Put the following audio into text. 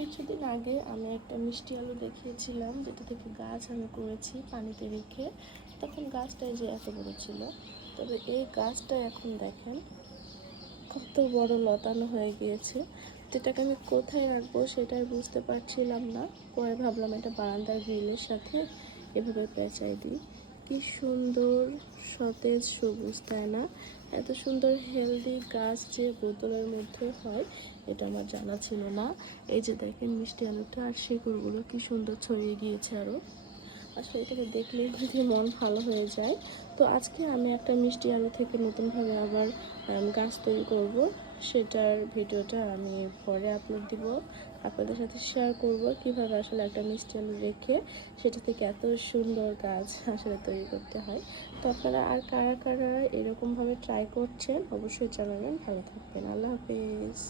কিছুদিন আগে আমি একটা মিষ্টি আলু দেখিয়েছিলাম, যেটা থেকে গাছ আমি করেছি পানিতে রেখে। তখন গাছটাই যে এত বড় ছিল, তবে এই গাছটা এখন দেখেন কত বড় লতানো হয়ে গিয়েছে। যেটাকে আমি কোথায় রাখবো সেটাই বুঝতে পারছিলাম না। পরে ভাবলাম এটা বারান্দার গ্রিলের সাথে এভাবে পেঁচাই দিই। কি সুন্দর সতেজ সবুজ, তাই না? এত সুন্দর হেলদি গাছ যে বোতলের মধ্যে হয় এটা আমার জানা ছিল না। এই যে দেখেন মিষ্টি আলুটা আর শিকড়গুলো কি সুন্দর ছড়িয়ে গিয়েছে আরও। আসলে এটাকে দেখলে যদি মন ভালো হয়ে যায়। তো আজকে আমি একটা মিষ্টি আলু থেকে নতুনভাবে আবার গাছ তৈরি করব। সেটার ভিডিওটা আমি পরে আপলোড দিব, আপনাদের সাথে শেয়ার করব কিভাবে আসলে একটা মিষ্টি আলু রেখে সেটা থেকে এত সুন্দর গাছ আসলে তৈরি করতে হয়। তো আপনারা আর কারা কারা এরকমভাবে ট্রাই করছেন অবশ্যই জানাবেন। ভালো থাকবেন, আল্লাহ হাফিজ।